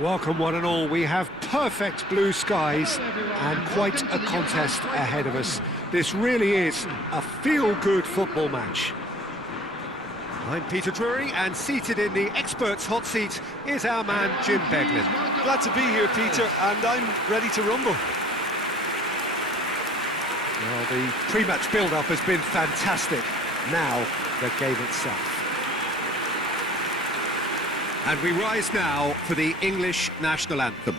Welcome one and all. We have perfect blue skies and quite a contest ahead of us. This really is a feel-good football match. I'm Peter Drury, and seated in the experts' hot seat is our man Jim Beglin. Glad to be here, Peter, and I'm ready to rumble. Well, the pre-match build-up has been fantastic. Now, the game itself. And we rise now for the English national anthem.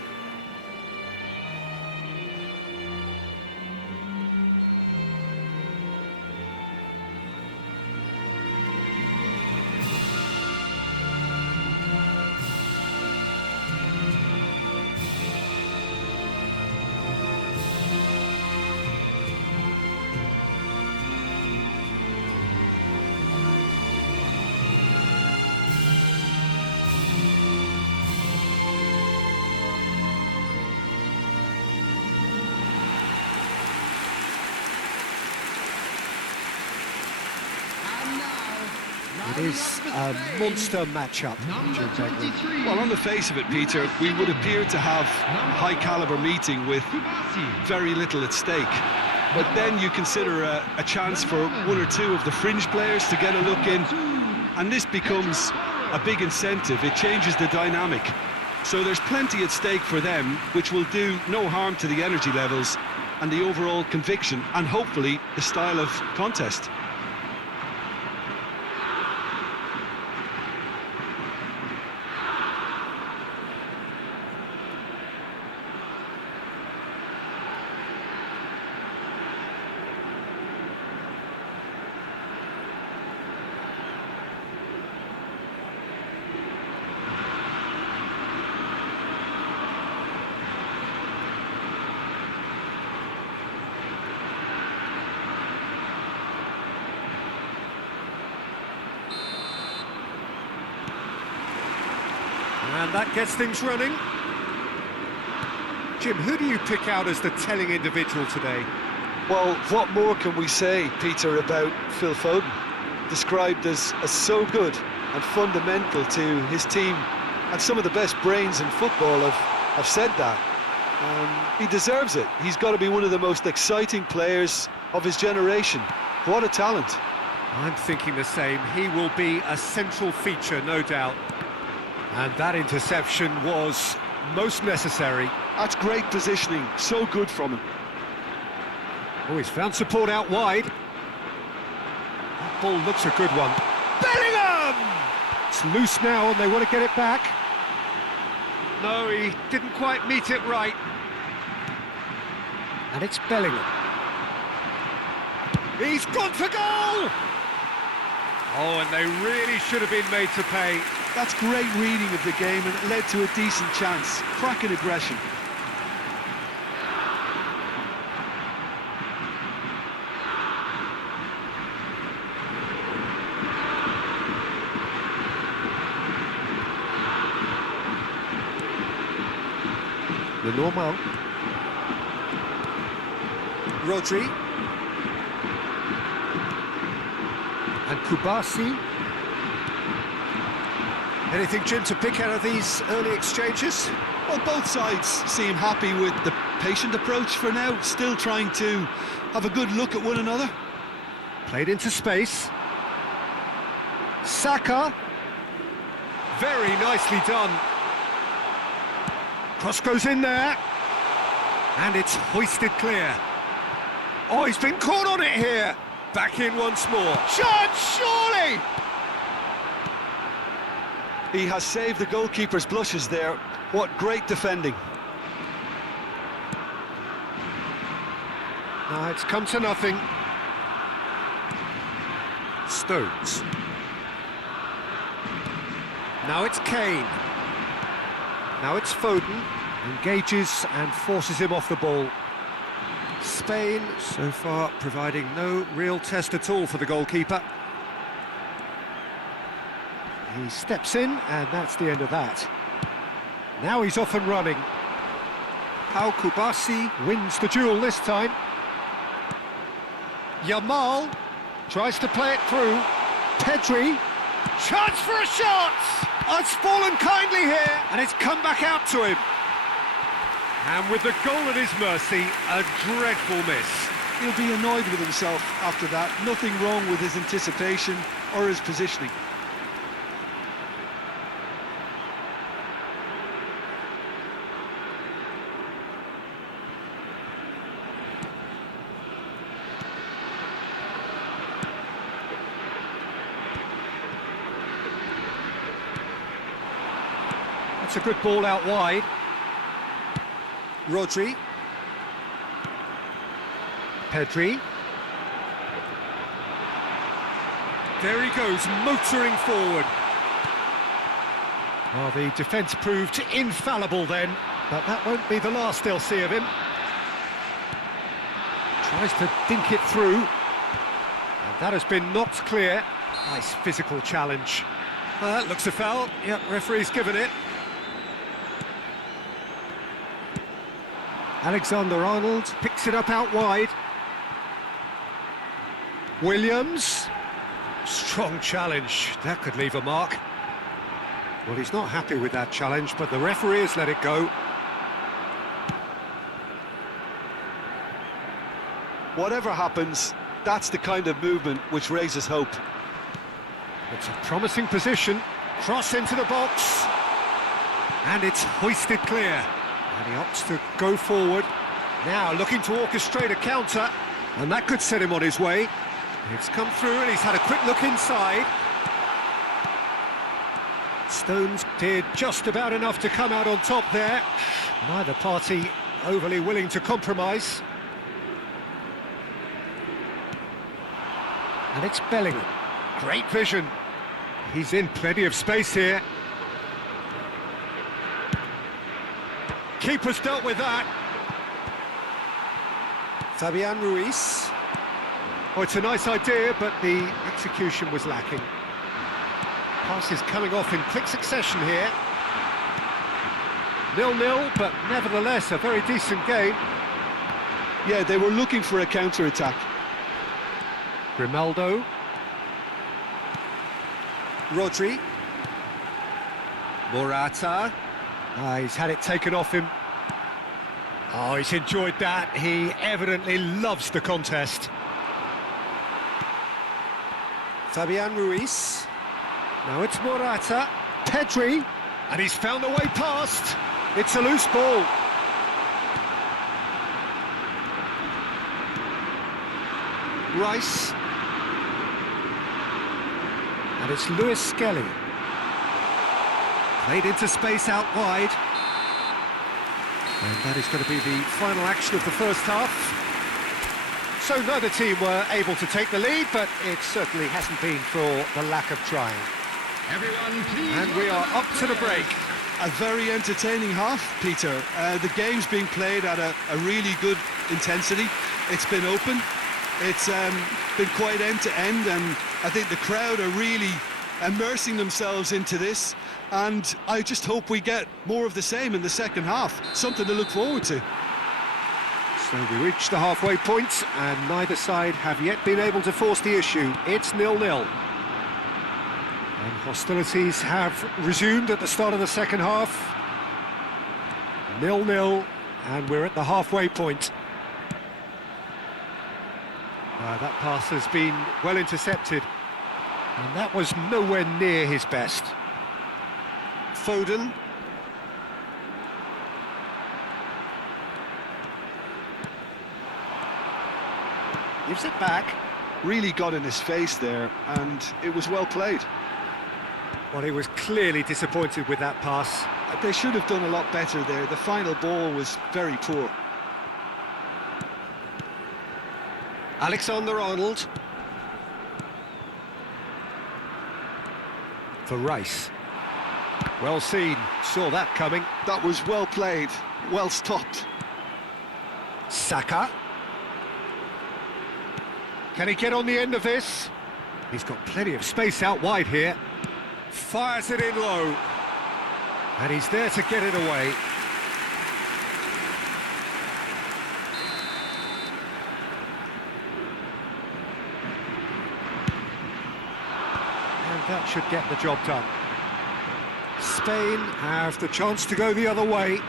It is a monster matchup, Jim Beglin. Well, on the face of it, Peter, we would appear to have a high-caliber meeting with very little at stake. But then you consider a chance for one or two of the fringe players to get a look in, and this becomes a big incentive. It changes the dynamic. So there's plenty at stake for them, which will do no harm to the energy levels and the overall conviction, and hopefully the style of contest. And that gets things running. Jim, who do you pick out as the telling individual today? Well, what more can we say, Peter, about Phil Foden? Described as so good and fundamental to his team, and some of the best brains in football have said that. He deserves it. He's got to be one of the most exciting players of his generation. What a talent. I'm thinking the same. He will be a central feature, no doubt. And that interception was most necessary. That's great positioning, so good from him. Oh, he's found support out wide. That ball looks a good one. Bellingham! It's loose now and they want to get it back. No, he didn't quite meet it right. And it's Bellingham. He's gone for goal! Oh, and they really should have been made to pay. That's great reading of the game, and it led to a decent chance. Cracking aggression. The normal. Rodri. And Kubasi. Anything, Jim, to pick out of these early exchanges? Well, both sides seem happy with the patient approach for now, still trying to have a good look at one another. Played into space. Saka. Very nicely done. Cross goes in there. And it's hoisted clear. Oh, he's been caught on it here. Back in once more. Chance, surely! He has saved the goalkeeper's blushes there. What great defending. It's come to nothing. Stones. Now it's Kane. Now it's Foden. Engages and forces him off the ball. Spain, so far, providing no real test at all for the goalkeeper. He steps in, and that's the end of that. Now he's off and running. Pau Kubasi wins the duel this time. Yamal tries to play it through. Pedri Chance for a shot! Oh, it's fallen kindly here, and it's come back out to him. And with the goal at his mercy, a dreadful miss. He'll be annoyed with himself after that. Nothing wrong with his anticipation or his positioning. That's a good ball out wide. Rodri. Pedri. There he goes, motoring forward. Well, the defence proved infallible then, but that won't be the last they'll see of him. Tries to dink it through. And that has been knocked clear. Nice physical challenge. That looks a foul. Yep, referee's given it. Alexander-Arnold picks it up out wide. Williams. Strong challenge. That could leave a mark. Well, he's not happy with that challenge, but the referee has let it go. Whatever happens, that's the kind of movement which raises hope. It's a promising position. Cross into the box. And it's hoisted clear. And he opts to go forward. Now looking to orchestrate a counter. And that could set him on his way. It's come through and he's had a quick look inside. Stones did just about enough to come out on top there. Neither party overly willing to compromise. And it's Bellingham. Great vision. He's in plenty of space here. Keeper's dealt with that. Fabián Ruiz. Oh, it's a nice idea, but the execution was lacking. Passes coming off in quick succession here. 0-0, but nevertheless a very decent game. Yeah, they were looking for a counter-attack. Grimaldo. Rodri. Morata. He's had it taken off him. Oh, he's enjoyed that. He evidently loves the contest. Fabián Ruiz. Now it's Morata. Pedri. And he's found a way past. It's a loose ball. Rice. And it's Luis Skelly. Played into space out wide. And that is going to be the final action of the first half. So neither team were able to take the lead, but it certainly hasn't been for the lack of trying. And we are up to the break. A very entertaining half, Peter. The game's being played at a really good intensity. It's been open. It's been quite end-to-end, and I think the crowd are really immersing themselves into this. And I just hope we get more of the same in the second half. Something to look forward to. So we reach the halfway point, and neither side have yet been able to force the issue. It's 0-0. And hostilities have resumed at the start of the second half. 0-0, and we're at the halfway point. That pass has been well intercepted, and that was nowhere near his best. Foden. Gives it back. Really got in his face there, and it was well played. Well, he was clearly disappointed with that pass. They should have done a lot better there. The final ball was very poor. Alexander-Arnold. For Rice. Well seen, saw that coming. That was well played, well stopped. Saka. Can he get on the end of this? He's got plenty of space out wide here. Fires it in low. And he's there to get it away. And That should get the job done. Spain have the chance to go the other way.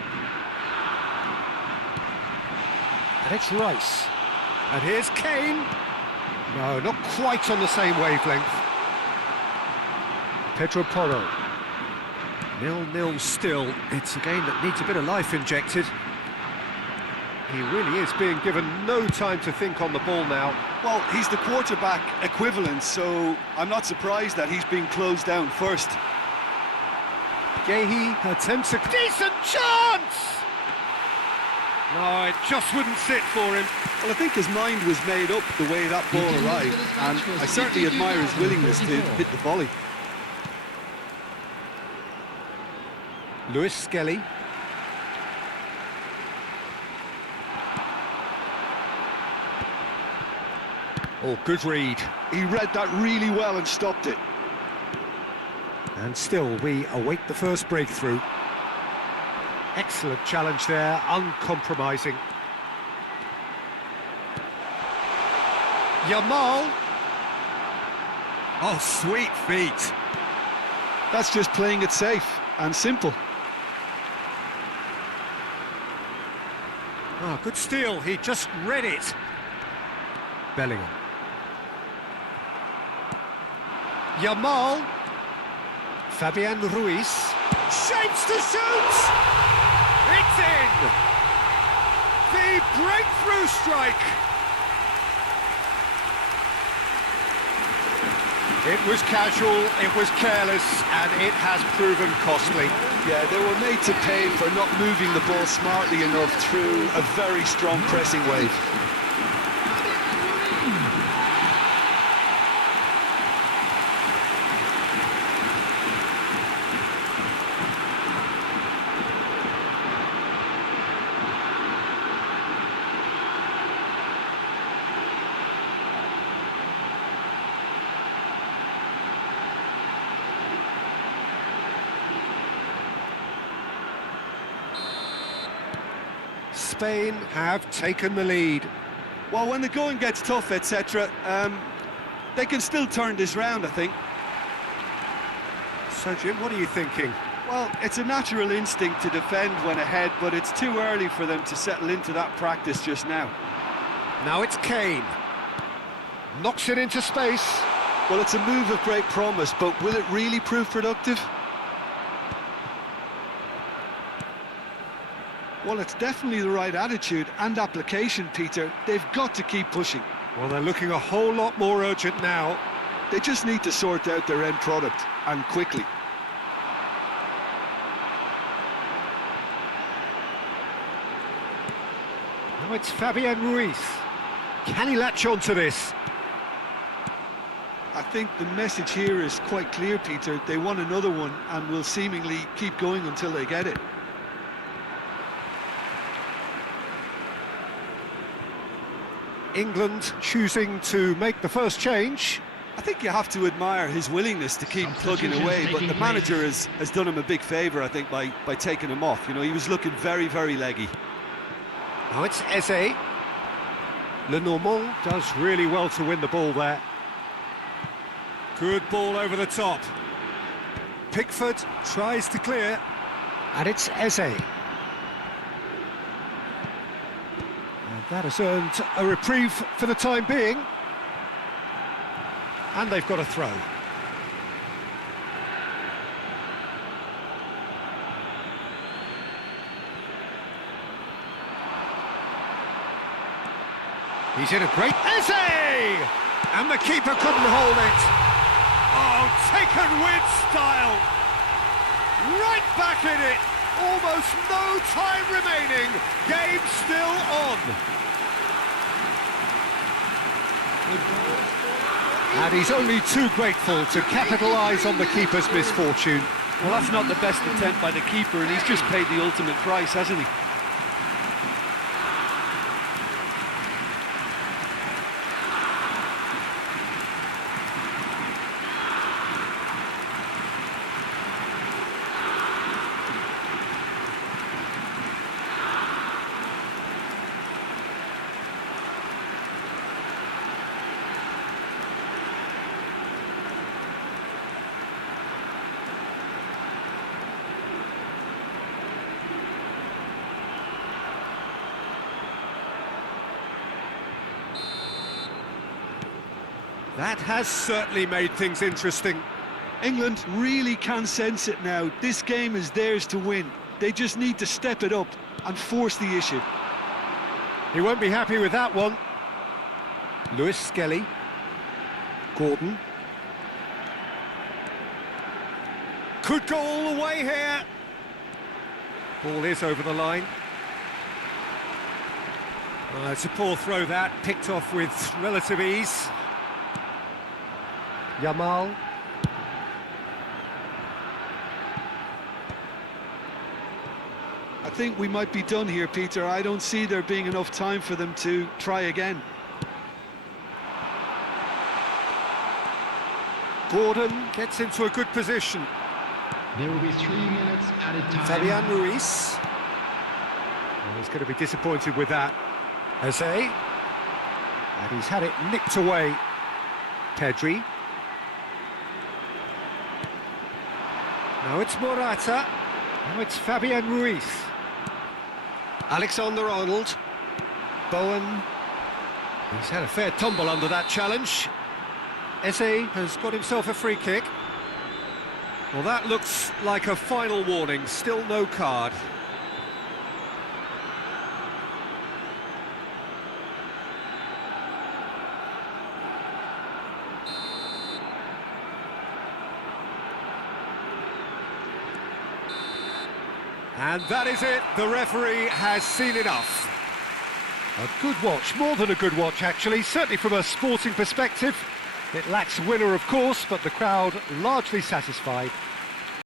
And it's Ruiz. And here's Kane. No, not quite on the same wavelength. Pedro Porro. 0-0 still. It's a game that needs a bit of life injected. He really is being given no time to think on the ball now. Well, he's the quarterback equivalent, so I'm not surprised that he's being closed down first. Gehi attempts a decent chance! No, it just wouldn't sit for him. Well, I think his mind was made up the way that ball arrived, and I certainly admire his willingness to hit the volley. Luis Skelly. Oh, good read. He read that really well and stopped it. And still, we await the first breakthrough. Excellent challenge there, uncompromising. Yamal. Oh, sweet feet. That's just playing it safe and simple. Oh, good steal, he just read it. Bellingham. Yamal. Fabian Ruiz. Shapes to shoot! It's in! The breakthrough strike! It was casual, it was careless, and it has proven costly. Yeah, they were made to pay for not moving the ball smartly enough through a very strong pressing wave. Spain have taken the lead. Well, when the going gets tough, etc., they can still turn this round, I think. So, Jim, what are you thinking? Well, it's a natural instinct to defend when ahead, but it's too early for them to settle into that practice just now. Now it's Kane. Knocks it into space. Well, it's a move of great promise, but will it really prove productive? Well, it's definitely the right attitude and application, Peter. They've got to keep pushing. Well, they're looking a whole lot more urgent now. They just need to sort out their end product, and quickly. Now it's Fabian Ruiz. Can he latch on to this? I think the message here is quite clear, Peter. They want another one and will seemingly keep going until they get it. England choosing to make the first change. I think you have to admire his willingness to keep plugging away, but the manager has done him a big favour, I think, by taking him off. You know, he was looking very, very leggy. Now it's Eze. Lenormand does really well to win the ball there. Good ball over the top. Pickford tries to clear. And it's Eze. That has earned a reprieve for the time being. And they've got a throw. He's in a great... Eze! And the keeper couldn't hold it. Oh, taken with style. Right back in it. Almost no time remaining. Game still on. And he's only too grateful to capitalise on the keeper's misfortune. Well, that's not the best attempt by the keeper, and he's just paid the ultimate price, hasn't he? That has certainly made things interesting. England really can sense it now. This game is theirs to win. They just need to step it up and force the issue. He won't be happy with that one. Lewis Skelly. Gordon. Could go all the way here. Ball is over the line. It's a poor throw that, picked off with relative ease. Yamal. I think we might be done here, Peter. I don't see there being enough time for them to try again. Gordon gets into a good position. There will be 3 minutes added time. Fabian Ruiz. Well, he's going to be disappointed with that. Jose. And he's had it nicked away. Pedri. Now it's Morata. Now it's Fabian Ruiz. Alexander-Arnold. Bowen. He's had a fair tumble under that challenge. Eze has got himself a free kick. Well, that looks like a final warning. Still no card. And that is it. The referee has seen enough. A good watch, more than a good watch actually, certainly from a sporting perspective. It lacks a winner, of course, but the crowd largely satisfied.